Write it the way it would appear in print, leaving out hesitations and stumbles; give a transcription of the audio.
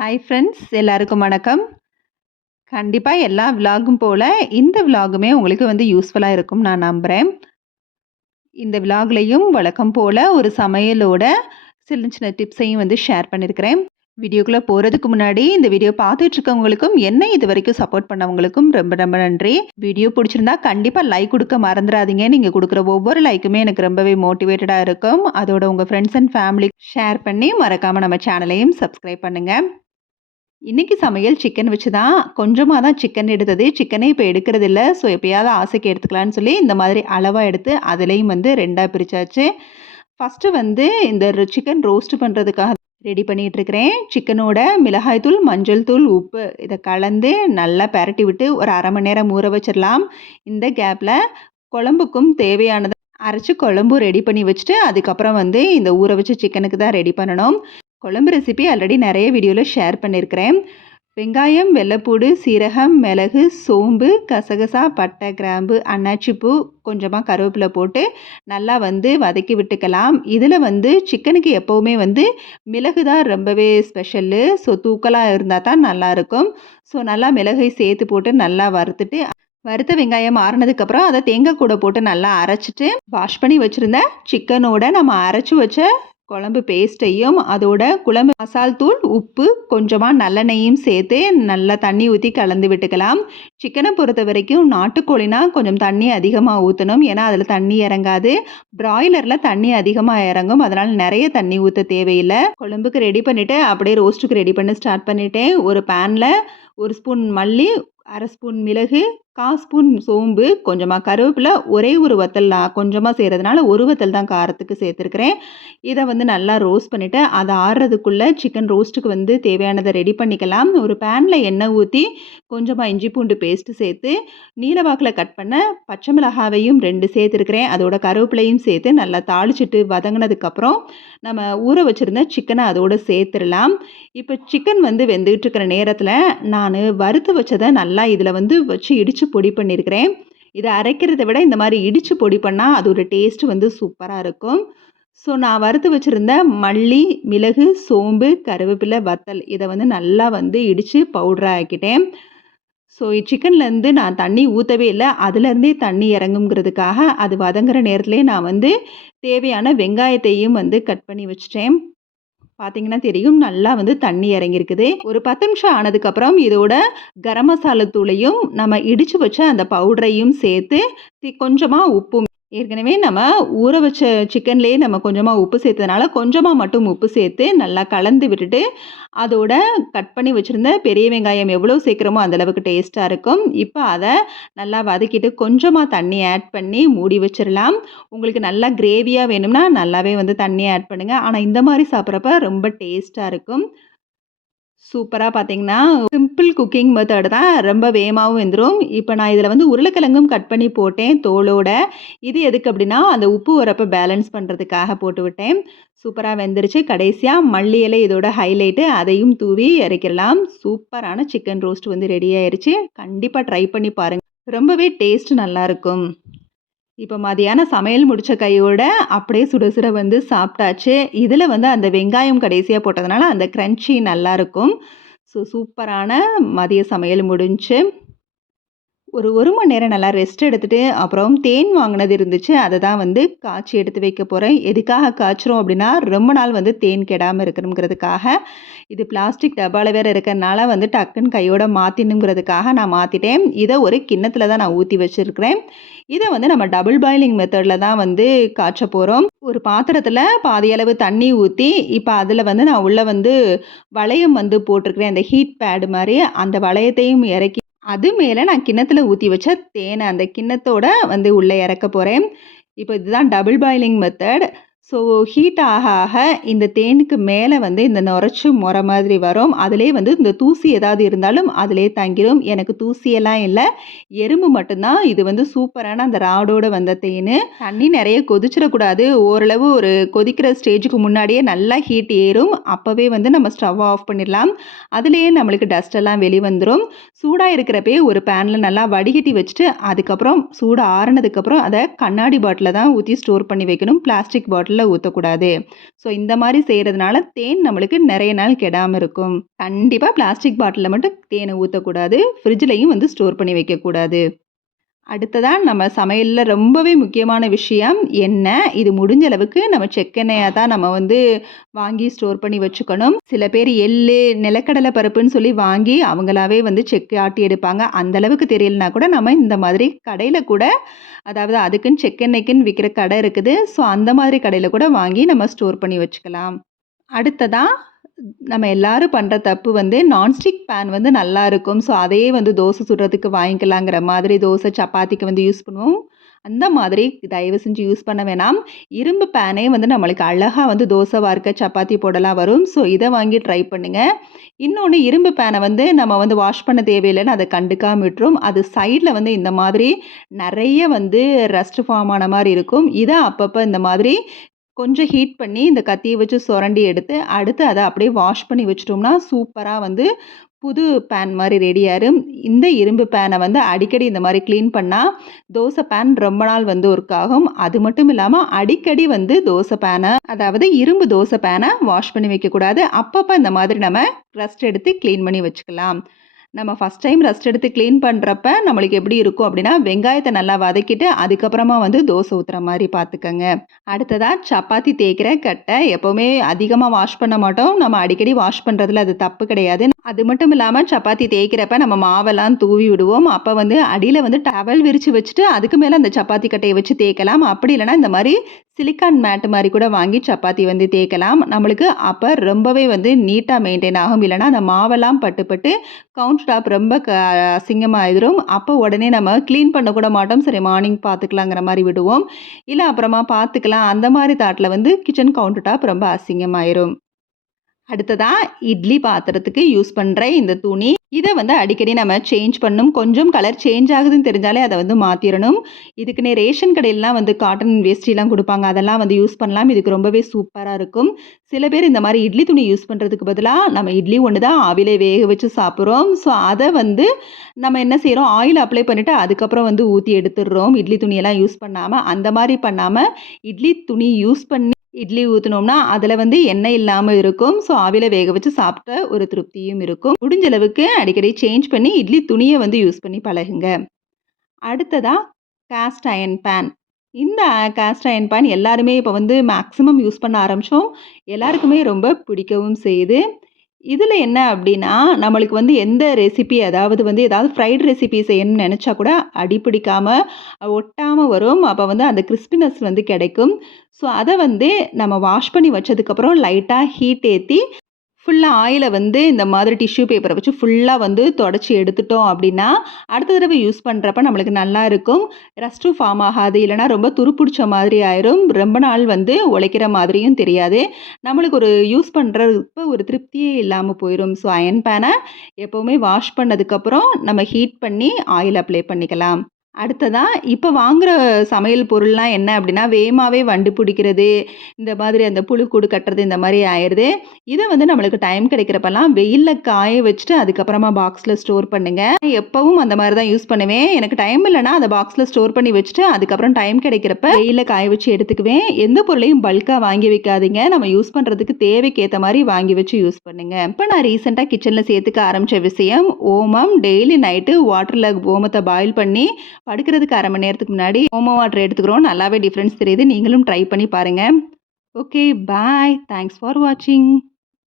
Hi friends, எல்லாருக்கும் வணக்கம். கண்டிப்பா எல்லா விலாகும் போல இந்த விலாகுமே உங்களுக்கு யூஸ்ஃபுல்லா இருக்கும் நான் நம்புறேன். இந்த விலாக்லயும் வழக்கம் போல ஒரு சமையலோட சின்ன சின்ன டிப்ஸையும் ஷேர் பண்ணியிருக்கிறேன். வீடியோக்குள்ள போறதுக்கு முன்னாடி இந்த வீடியோ பார்த்துட்டு இருக்கவங்களுக்கும், என்ன இதுவரைக்கும் சப்போர்ட் பண்ணவங்களுக்கும் ரொம்ப ரொம்ப நன்றி. வீடியோ பிடிச்சிருந்தா கண்டிப்பா லைக் குடுக்க மறந்துறாதீங்க. நீங்க குடுக்குற ஒவ்வொரு லைக்குமே எனக்கு ரொம்பவே மோட்டிவேட்டடா இருக்கும். அதோட உங்க ஃப்ரெண்ட்ஸ் அண்ட் ஃபேமிலிக்கு ஷேர் பண்ணி மறக்காம நம்ம சேனலையும் சப்ஸ்கிரைப் பண்ணுங்க. இன்னைக்கு சமையல் சிக்கன் வச்சு தான். கொஞ்சமா தான் சிக்கன் எடுத்தது. சிக்கனே இப்போ எடுக்கிறதில்ல. ஸோ எப்பயாவது ஆசைக்கு எடுத்துக்கலான்னு சொல்லி இந்த மாதிரி அளவா எடுத்து அதுலேயும் 2ஆ பிரிச்சாச்சு. ஃபஸ்ட்டு இந்த சிக்கன் ரோஸ்ட் பண்ணுறதுக்காக ரெடி பண்ணிகிட்ருக்கிறேன். சிக்கனோட மிளகாய் தூள், மஞ்சள் தூள், உப்பு இதை கலந்து நல்லா பெரட்டி விட்டு ஒரு 1/2 மணி நேரம் ஊற வச்சிடலாம். இந்த கேப்பில் குழம்புக்கும் தேவையானதை அரைச்சி குழம்பு ரெடி பண்ணி வச்சுட்டு அதுக்கப்புறம் இந்த ஊற வச்ச சிக்கனுக்கு தான் ரெடி பண்ணணும். குழம்பு ரெசிபி ஆல்ரெடி நிறைய வீடியோவில் ஷேர் பண்ணியிருக்கிறேன். வெங்காயம், வெள்ளைப்பூடு, சீரகம், மிளகு, சோம்பு, கசகசா, பட்டை, கிராம்பு, அன்னாச்சிப்பூ, கொஞ்சமாக கருவேப்பிலை போட்டு நல்லா வதக்கி விட்டுக்கலாம். இதில் சிக்கனுக்கு எப்போவுமே மிளகு தான் ரொம்பவே ஸ்பெஷல்லு. ஸோ தூக்கலாக இருந்தால் தான் நல்லாயிருக்கும். ஸோ நல்லா மிளகை சேர்த்து போட்டு நல்லா வறுத்துட்டு, வறுத்த வெங்காயம் ஆறுனதுக்கப்புறம் அதை தேங்காய் கூட போட்டு நல்லா அரைச்சிட்டு வாஷ் பண்ணி வச்சுருந்த சிக்கனோட நம்ம அரைச்சி வச்ச குழம்பு பேஸ்ட்டையும் அதோட குழம்பு மசால் தூள், உப்பு, கொஞ்சமாக நல்லெண்ணெயும் சேர்த்து நல்லா தண்ணி ஊற்றி கலந்து விட்டுக்கலாம். சிக்கனை பொறுத்த வரைக்கும் நாட்டுக்கோழினா கொஞ்சம் தண்ணி அதிகமாக ஊற்றணும். ஏன்னா அதில் தண்ணி இறங்காது. பிராய்லரில் தண்ணி அதிகமாக இறங்கும். அதனால் நிறைய தண்ணி ஊற்ற தேவையில்லை. குழம்புக்கு ரெடி பண்ணிவிட்டு அப்படியே ரோஸ்ட்டுக்கு ரெடி பண்ண ஸ்டார்ட் பண்ணிட்டேன். ஒரு பேனில் 1 ஸ்பூன் மல்லி, 1/2 ஸ்பூன் மிளகு, 1/4 ஸ்பூன் சோம்பு, கொஞ்சமாக கருவேப்பிலை, ஒரே ஒரு வத்தல் நான் கொஞ்சமாக செய்கிறதுனால ஒரு வத்தல் தான் காரத்துக்கு சேர்த்துருக்கிறேன். இதை நல்லா ரோஸ்ட் பண்ணிவிட்டு அதை ஆறுறதுக்குள்ளே சிக்கன் ரோஸ்ட்டுக்கு தேவையானதை ரெடி பண்ணிக்கலாம். ஒரு பேனில் எண்ணெய் ஊற்றி கொஞ்சமாக இஞ்சி பூண்டு பேஸ்ட்டு சேர்த்து நீலவாக்கில் கட் பண்ண பச்சை மிளகாவையும் 2 சேர்த்துருக்கிறேன். அதோட கருவேப்பிலையும் சேர்த்து நல்லா தாளிச்சிட்டு வதங்கினதுக்கப்புறம் நம்ம ஊற வச்சுருந்த சிக்கனை அதோடு சேர்த்துடலாம். இப்போ சிக்கன் வெந்துகிட்டு இருக்கிற நேரத்தில் நான் வறுத்து வச்சதை நல்லா இதில் வச்சு இடித்து பொடி பண்ணியிருக்கிறேன். இதை அரைக்கிறத விட இந்த மாதிரி இடித்து பொடி பண்ணால் அது ஒரு டேஸ்ட்டு சூப்பராக இருக்கும். ஸோ நான் வறுத்து வச்சுருந்த மல்லி, மிளகு, சோம்பு, கருவேப்பிலை, வத்தல் இதை நல்லா இடித்து பவுடராக ஆக்கிட்டேன். ஸோ சிக்கன்லேருந்து நான் தண்ணி ஊற்றவே இல்லை. அதுலேருந்தே தண்ணி இறங்குங்கிறதுக்காக அது வதங்குற நேரத்துலேயே நான் தேவையான வெங்காயத்தையும் கட் பண்ணி வச்சுட்டேன். பார்த்தீங்கன்னா தெரியும், நல்லா தண்ணி இறங்கியிருக்குது. ஒரு 10 நிமிஷம் ஆனதுக்கப்புறம் இதோட கரம் மசாலா தூளையும் நம்ம இடித்து வச்ச அந்த பவுடரையும் சேர்த்து கொஞ்சமாக உப்பும், ஏற்கனவே நம்ம ஊற வச்ச சிக்கன்லேயே நம்ம கொஞ்சமாக உப்பு சேர்த்ததுனால கொஞ்சமாக மட்டும் உப்பு சேர்த்து நல்லா கலந்து விட்டுட்டு அதோட கட் பண்ணி வச்சுருந்த பெரிய வெங்காயம் எவ்வளோ சேர்க்குறோமோ அந்தளவுக்கு டேஸ்ட்டாக இருக்கும். இப்போ அதை நல்லா வதக்கிட்டு கொஞ்சமாக தண்ணி ஆட் பண்ணி மூடி வச்சிடலாம். உங்களுக்கு நல்லா கிரேவியாக வேணும்னா நல்லாவே தண்ணி ஆட் பண்ணுங்கள். ஆனால் இந்த மாதிரி சாப்பிட்றப்ப ரொம்ப டேஸ்ட்டாக இருக்கும். சூப்பராக பார்த்தீங்கன்னா சிம்பிள் குக்கிங் மெத்தட் தான். ரொம்ப வேகமாகவும் வெந்துடும். இப்போ நான் இதில் உருளைக்கிழங்கும் கட் பண்ணி போட்டேன் தோலோட. இது எதுக்கு அப்படின்னா அந்த உப்பு உரப்பை பேலன்ஸ் பண்ணுறதுக்காக போட்டு விட்டேன். சூப்பராக வெந்துருச்சு. கடைசியாக மல்லி இலை இதோட ஹைலைட்டு, அதையும் தூவி இறக்கிடலாம். சூப்பரான சிக்கன் ரோஸ்ட் ரெடி ஆயிடுச்சு. கண்டிப்பாக ட்ரை பண்ணி பாருங்கள். ரொம்பவே டேஸ்ட் நல்லாயிருக்கும். இப்போ மதியானம் சமையல் முடித்த கையோட அப்படியே சுட சுட சாப்பிட்டாச்சு. இதில் அந்த வெங்காயம் கடைசியாக போட்டதுனால அந்த க்ரன்ச்சி நல்லாயிருக்கும். ஸோ சூப்பரான மதிய சமையல் முடிஞ்சு. ஒரு மணி நேரம் நல்லா ரெஸ்ட் எடுத்துகிட்டு அப்புறம் தேன் வாங்கினது இருந்துச்சு. அதை தான் காய்ச்சி எடுத்து வைக்க போகிறேன். எதுக்காக காய்ச்சிரும் அப்படின்னா ரொம்ப நாள் தேன் கெடாமல் இருக்கணுங்கிறதுக்காக. இது பிளாஸ்டிக் டப்பாவில் வேறு இருக்கிறதுனால டக்குன்னு கையோட மாற்றினுங்கிறதுக்காக நான் மாற்றிட்டேன். இதை ஒரு கிண்ணத்தில் தான் நான் ஊற்றி வச்சுருக்கிறேன். இதை நம்ம டபுள் பாயிலிங் மெத்தடில் தான் காய்ச்ச போகிறோம். ஒரு பாத்திரத்தில் பாதியளவு தண்ணி ஊற்றி இப்போ அதில் நான் உள்ளே வளையம் போட்டிருக்கிறேன். அந்த ஹீட் பேடு மாதிரி அந்த வளையத்தையும் இறக்கி அது மேலே நான் கிண்ணத்தில் ஊற்றி வச்ச தேனை அந்த கிண்ணத்தோட உள்ளே இறக்க போகிறேன். இப்போ இதுதான் double boiling method. So heat ஆக ஆக இந்த தேனுக்கு மேலே இந்த நுரைச்சி முறை மாதிரி வரும். அதிலே இந்த தூசி ஏதாவது இருந்தாலும் அதிலே தங்கிடும். எனக்கு தூசியெல்லாம் இல்லை, எறும்பு மட்டும்தான். இது சூப்பரான அந்த ராடோடு வந்த தேன். தண்ணி நிறைய கொதிச்சிடக்கூடாது. ஓரளவு ஒரு கொதிக்கிற ஸ்டேஜுக்கு முன்னாடியே நல்லா ஹீட் ஏறும். அப்போவே நம்ம ஸ்டவ் ஆஃப் பண்ணிடலாம். அதுலேயே நம்மளுக்கு டஸ்டெல்லாம் வெளிவந்துடும். சூடாக இருக்கிறப்பே ஒரு பேனில் நல்லா வடிகட்டி வச்சுட்டு அதுக்கப்புறம் சூடு ஆறுனதுக்கப்புறம் அதை கண்ணாடி பாட்டிலில் தான் ஊற்றி ஸ்டோர் பண்ணி வைக்கணும். பிளாஸ்டிக் பாட்டில் பாட்டிலில் ஊற்றக்கூடாது. ஸோ இந்த மாதிரி செய்கிறதுனால தேன் நம்மளுக்கு நிறைய நாள் கெடாமல் இருக்கும். கண்டிப்பாக பிளாஸ்டிக் பாட்டிலில் மட்டும் தேனை ஊற்றக்கூடாது. ஃப்ரிட்ஜ்லேயும் வந்து ஸ்டோர் பண்ணி வைக்கக்கூடாது. அடுத்ததா நம்ம சமையல்ல ரொம்பவே முக்கியமான விஷயம் எண்ணெய். இது முடிஞ்ச அளவுக்கு நம்ம செக்கெண்ணெயா தான் நம்ம வந்து வாங்கி ஸ்டோர் பண்ணி வச்சுக்கணும். சில பேர் எள்ளு, நிலக்கடலை பருப்புன்னு சொல்லி வாங்கி அவங்களாவே வந்து செக்கு ஆட்டி எடுப்பாங்க. அந்த அளவுக்கு தெரியலனா கூட நம்ம இந்த மாதிரி கடையில கூட அதாவது அதுக்குன்னு செக்கெண்ணெய்க்குன்னு விக்கிற கடை இருக்குது. ஸோ அந்த மாதிரி கடையில கூட வாங்கி நம்ம ஸ்டோர் பண்ணி வச்சுக்கலாம். அடுத்ததா நம்ம எல்லாரும் பண்ற தப்பு வந்து நான்ஸ்டிக் பேன் வந்து நல்லாருக்கும். ஸோ அதையே வந்து தோசை சுடுறதுக்கு வாங்கிக்கலாங்கிற மாதிரி தோசை, சப்பாத்திக்கு வந்து யூஸ் பண்ணுவோம். அந்த மாதிரி தயவு செஞ்சு யூஸ் பண்ண வேணாம். இரும்பு பேனே வந்து நம்மளுக்கு அழகா வந்து தோசை வார்க்க, சப்பாத்தி போடலாம் வரும். ஸோ இத வாங்கி ட்ரை பண்ணுங்க. இன்னொன்னு இரும்பு பேன வந்து நம்ம வந்து வாஷ் பண்ண தேவையில்லன்னு அத கண்டுக்காம விட்டுரும். அது சைட்ல வந்து இந்த மாதிரி நெறைய வந்து ரஸ்ட் ஃபார்ம் ஆன மாரி இருக்கும். இத அப்பப்ப இந்த மாதிரி கொஞ்சம் ஹீட் பண்ணி இந்த கத்திய வச்சு சொரண்டி எடுத்து, அடுத்து அத அப்படியே வாஷ் பண்ணி வச்சுட்டோம்னா, சூப்பரா வந்து புது பேன் மாரி ரெடி ஆயிரும். இந்த இரும்பு பேன வந்து அடிக்கடி இந்த மாரி கிளீன் பண்ணா, தோசை பேன் ரொம்ப நாள் வந்து ஒர்க் ஆகும். அது மட்டும் இல்லாம அடிக்கடி வந்து தோசை பேன அதாவது இரும்பு தோசை பேன வாஷ் பண்ணி வைக்கக்கூடாது. அப்பப்ப இந்த மாதிரி நம்ம ரஸ்ட் எடுத்து கிளீன் பண்ணி வச்சுக்கலாம். நம்ம ஃபர்ஸ்ட் டைம் ரெஸ்ட் எடுத்து கிளீன் பண்ணுறப்ப நம்மளுக்கு எப்படி இருக்கும் அப்படின்னா, வெங்காயத்த நல்லா வதக்கிட்டு, அதுக்கப்புறமா வந்து தோசை ஊத்துற மாரி பார்த்துக்கங்க. அடுத்ததா சப்பாத்தி தேய்க்கிற கட்டை. எப்பவுமே அதிகமா வாஷ் பண்ண மாட்டோம். நம்ம அடிக்கடி வாஷ் பண்றதுல அது தப்பு கிடையாது. அது மட்டும் இல்லாம சப்பாத்தி தேய்க்கிறப்ப நம்ம மாவெல்லாம் தூவி விடுவோம். அப்ப வந்து அடியில வந்து டவல் விரிச்சு வச்சுட்டு, அதுக்கு மேல அந்த சப்பாத்தி கட்டைய வச்சு தேய்க்கலாம். அப்படி இல்லன்னா இந்த மாரி சிலிக்கான் மேட் மாரி கூட வாங்கி சப்பாத்தி வந்து தேய்க்கலாம். நம்மளுக்கு அப்ப ரொம்பவே வந்து நீட்டா மெயின்டெயின் ஆகும். இல்லன்னா அந்த மாவெல்லாம் பட்டு பட்டு கவுண்டர் டாப் ரொம்ப அசிங்கமாயிரும். அப்போ உடனே நம்ம கிளீன் பண்ண கூட மாட்டோம். சரி மார்னிங் பார்த்துக்கலாங்கிற மாரி விடுவோம். இல்ல அப்புறமா பார்த்துக்கலாம். அந்த மாரி தாட்ல வந்து கிச்சன் கவுண்டர் டாப் ரொம்ப அசிங்கமாயிரும். அடுத்ததா இட்லி பாத்திரத்துக்கு யூஸ் பண்ற இந்த துணி. இத வந்து அடிக்கடி நம்ம சேஞ்ச் பண்ணணும். கொஞ்சம் கலர் சேஞ்ச் ஆகுதுன்னு தெரிஞ்சாலே அத வந்து மாத்திரணும். இதுக்குன்னே ரேஷன் கடையிலலாம் வந்து காட்டன் வேஷ்டிலாம் குடுப்பாங்க. அதெல்லாம் வந்து யூஸ் பண்ணலாம். இதுக்கு ரொம்பவே சூப்பரா இருக்கும். சில பேர் இந்த மாரி இட்லி துணி யூஸ் பண்றதுக்கு பதிலா, நம்ம இட்லி ஒண்ணு தான் ஆவியில வேக வச்சு சாப்பிடுறோம். ஸோ அத வந்து நம்ம என்ன செய்றோம், ஆயில் அப்ளை பண்ணிட்டு அதுக்கப்புறம் வந்து ஊத்தி எடுத்துடுறோம். இட்லி துணியெல்லாம் யூஸ் பண்ணாம. அந்த மாரி பண்ணாம, இட்லி துணி யூஸ் பண்ணி இட்லி ஊத்துனோம்னா, அதுல வந்து எண்ணெய் இல்லாம இருக்கும். ஸோ ஆவியில வேக வச்சு சாப்பிட்ட ஒரு திருப்தியும் இருக்கும். முடிஞ்ச அளவுக்கு அடிக்கடி சேஞ்ச் பண்ணி இட்லி துணிய வந்து யூஸ் பண்ணி பழகுங்க. அடுத்ததா காஸ்ட் அயர்ன் பேன். இந்த காஸ்ட் அயர்ன் பேன் எல்லாருமே இப்ப வந்து மேக்ஸிமம் யூஸ் பண்ண ஆரம்பிச்சோம். எல்லாருக்குமே ரொம்ப பிடிக்கவும் செய்யுது. இதுல என்ன அப்டின்னா, நம்மளுக்கு வந்து எந்த ரெசிபி அதாவது வந்து ஏதாவது ஃப்ரைட் ரெசிபி செய்யணும்னு நெனச்சா கூட அடிபிடிக்காம, ஒட்டாம வரும். அப்ப வந்து அந்த கிறிஸ்பினஸ் வந்து கெடைக்கும். ஸோ அத வந்து நம்ம வாஷ் பண்ணி வச்சதுக்கப்புறம் லைட்டா ஹீட் ஏத்தி ஃபுல்லா ஆயில வந்து இந்த மாதிரி டிஷ்யூ பேப்பர வச்சு ஃபுல்லா வந்து தொடச்சு எடுத்துட்டோம் அப்டின்னா, அடுத்த தடவ யூஸ் பண்றப்ப நம்மளுக்கு நல்லா இருக்கும். ரஸ்ட்டும் ஃபார்ம் ஆகாது. இல்லன்னா ரொம்ப துருப்புடிச்ச மாதிரி ஆயிரும். ரொம்ப நாள் வந்து உழைக்கிற மாதிரியும் தெரியாது. நம்மளுக்கு ஒரு யூஸ் பண்றப்ப ஒரு திருப்தியே இல்லாம போயிரும். ஸோ அயர்ன் பேன எப்பவுமே வாஷ் பண்ணதுக்கப்புறம் நம்ம ஹீட் பண்ணி ஆயில் அப்ளை பண்ணிக்கலாம். அடுத்ததா, இப்ப வாங்குற சமையல் பொருள்லாம் என்ன அப்டின்னா, வேகமாவே வண்டு பிடிக்கிறது, இந்த மாதிரி அந்த புழுக்கூடு கட்டுறது இந்த மாரி ஆயிருது. இத வந்து நம்மளுக்கு டைம் கிடைக்கிறப்பலாம் வெயில்ல காய வச்சுட்டு, அதுக்கப்புறமா பாக்ஸ்ல ஸ்டோர் பண்ணுங்க. எப்பவும் அந்த மாரி தான் யூஸ் பண்ணுவேன். எனக்கு டைம் இல்லன்னா, அத பாக்ஸ்ல ஸ்டோர் பண்ணி வச்சுட்டு, அதுக்கப்புறம் டைம் கிடைக்கிறப்ப வெயில்ல காய வச்சு எடுத்துக்குவேன். எந்த பொருளையும் பல்க்கா வாங்கி வைக்காதீங்க. நம்ம யூஸ் பண்றதுக்கு தேவைக்கு ஏத்த மாரி வாங்கி வச்சு யூஸ் பண்ணுங்க. இப்ப நான் ரீசென்ட்டா கிச்சன்ல சேர்த்துக்க ஆரம்பிச்ச விஷயம், ஓமம். டெய்லி நைட்டு வாட்டர்ல ஓமத்த பாயில் பண்ணி படுக்கிறதுக்கு 1/2 மணி நேரத்துக்கு முன்னாடி ஓம வாட்டர் எடுத்துக்கிறோம். நல்லாவே டிஃபரன்ஸ் தெரியுது. நீங்களும் ட்ரை பண்ணி பாருங்க. Okay, bye. தேங்க்ஸ் ஃபார் வாட்சிங்.